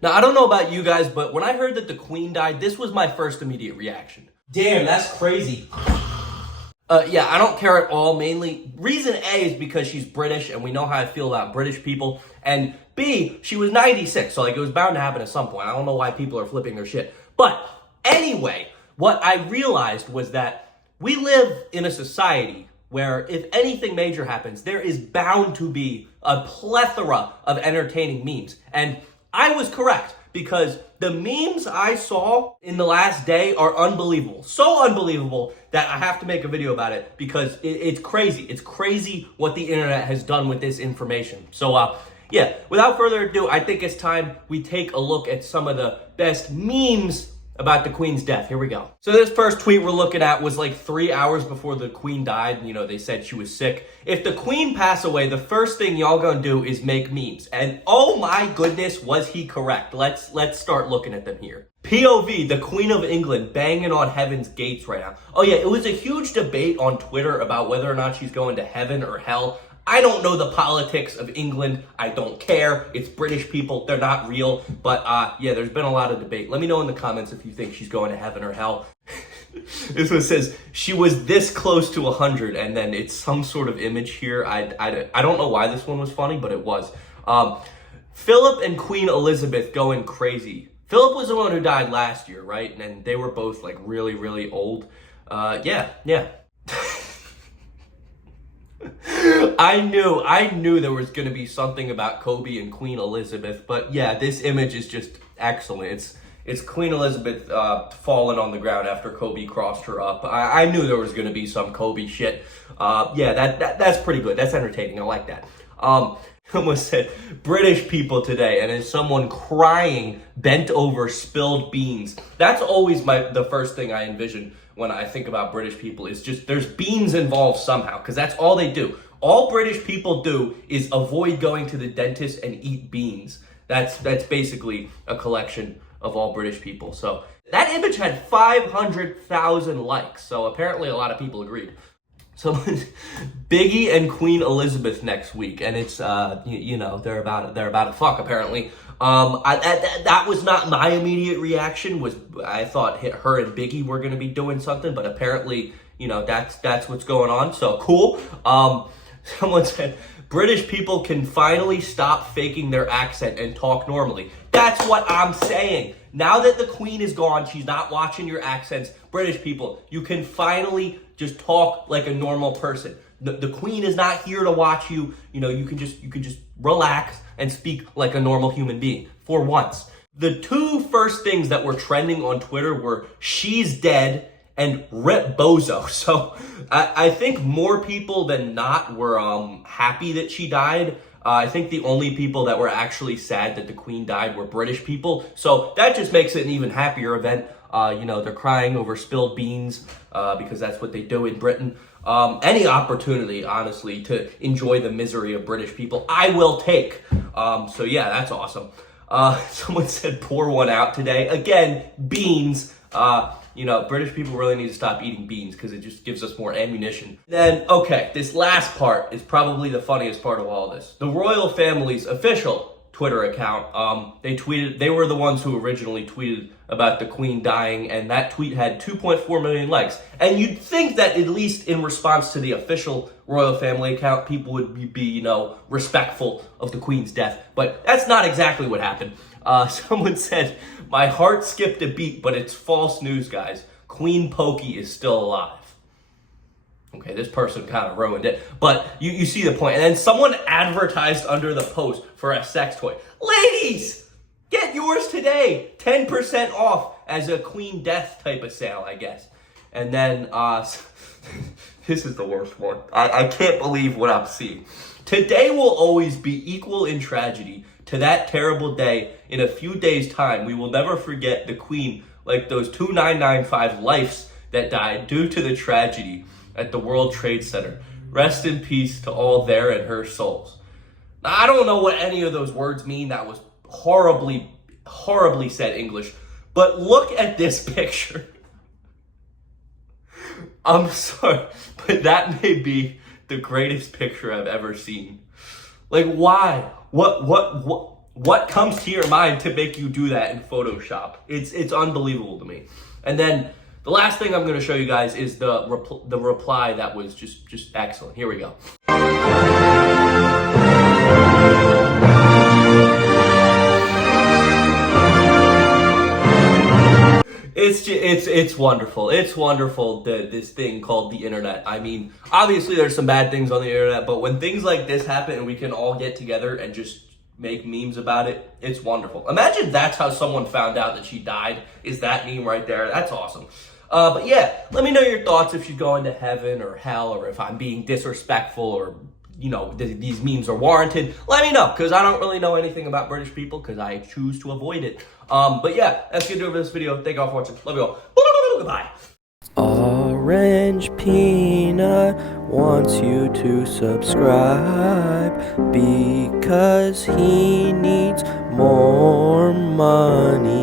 Now, I don't know about you guys, but when I heard that the Queen died, this was my first immediate reaction. Damn, that's crazy. Yeah, I don't care at all. Mainly, reason A is because she's British, and we know how I feel about British people. And B, she was 96, so like it was bound to happen at some point. I don't know why people are flipping their shit. But anyway, what I realized was that we live in a society where if anything major happens, there is bound to be a plethora of entertaining memes. And I was correct, because the memes I saw in the last day are unbelievable. So unbelievable that I have to make a video about it, because it's crazy. It's crazy what the internet has done with this information. So, yeah, without further ado, I think it's time we take a look at some of the best memes about the Queen's death. Here we go. So this first tweet we're looking at was like 3 hours before the Queen died. You know, they said she was sick. If the Queen passed away, the first thing y'all gonna do is make memes. And oh my goodness, was he correct. Let's start looking at them here. POV, the Queen of England banging on heaven's gates right now. Oh yeah, it was a huge debate on Twitter about whether or not she's going to heaven or hell. I don't know the politics of England. I don't care. It's British people. They're not real. But yeah, there's been a lot of debate. Let me know in the comments if you think she's going to heaven or hell. This one says, she was this close to 100, and then it's some sort of image here. I don't know why this one was funny, but it was. Philip and Queen Elizabeth going crazy. Philip was the one who died last year, right? And they were both like really, really old. Yeah. I knew there was going to be something about Kobe and Queen Elizabeth, but yeah, this image is just excellent. It's Queen Elizabeth falling on the ground after Kobe crossed her up. I knew there was going to be some Kobe shit. Yeah, that's pretty good. That's entertaining. I like that. Someone said, British people today, and then someone crying, bent over, spilled beans. That's always the first thing I envision when I think about British people, is just there's beans involved somehow, because that's all they do. All British people do is avoid going to the dentist and eat beans. That's basically a collection of all British people. So that image had 500,000 likes, so apparently a lot of people agreed. So Biggie and Queen Elizabeth next week, and it's you know, they're about to fuck apparently. That was not my immediate reaction. I thought her and Biggie were gonna be doing something, but apparently, you know, that's what's going on. So cool. Someone said British people can finally stop faking their accent and talk normally. That's what I'm saying. Now that the Queen is gone, she's not watching your accents. British people, you can finally just talk like a normal person. The Queen is not here to watch you. You know, you can just relax and speak like a normal human being for once. The two first things that were trending on Twitter were "she's dead" and "rip Bozo." So I think more people than not were happy that she died. I think the only people that were actually sad that the Queen died were British people. So that just makes it an even happier event. You know, they're crying over spilled beans because that's what they do in Britain. Any opportunity, honestly, to enjoy the misery of British people, I will take. So yeah, that's awesome. Someone said pour one out today. Again, beans. You know, British people really need to stop eating beans because it just gives us more ammunition. Then, okay, this last part is probably the funniest part of all this. The royal family's official Twitter account, they were the ones who originally tweeted about the Queen dying, and that tweet had 2.4 million likes. And you'd think that at least in response to the official royal family account, people would be, you know, respectful of the Queen's death. But that's not exactly what happened. Someone said, my heart skipped a beat, but it's false news, guys. Queen Pokey is still alive. Okay, this person kind of ruined it, but you see the point. And then someone advertised under the post for a sex toy. Ladies, get yours today. 10% off as a Queen death type of sale, I guess. And then, this is the worst one. I can't believe what I'm seeing. Today will always be equal in tragedy to that terrible day in a few days' time. We will never forget the Queen like those 2995 lives that died due to the tragedy at the World Trade Center. Rest in peace to all their and her souls. Now, I don't know what any of those words mean. That was horribly, horribly said English. But look at this picture. I'm sorry, but that may be the greatest picture I've ever seen. Like, why? What what comes to your mind to make you do that in Photoshop? It's unbelievable to me. And then the last thing I'm going to show you guys is the reply that was just excellent. Here we go. It's wonderful. It's wonderful that this thing called the internet. I mean, obviously there's some bad things on the internet, but when things like this happen and we can all get together and just make memes about it, it's wonderful. Imagine that's how someone found out that she died, is that meme right there. That's awesome. But yeah, let me know your thoughts if she's going to heaven or hell, or if I'm being disrespectful, or you know, these memes are warranted. Let me know, because I don't really know anything about British people, because I choose to avoid it. But yeah, that's gonna do it for this video. Thank you all for watching. Love you all. Goodbye. Orange Peanut wants you to subscribe because he needs more money.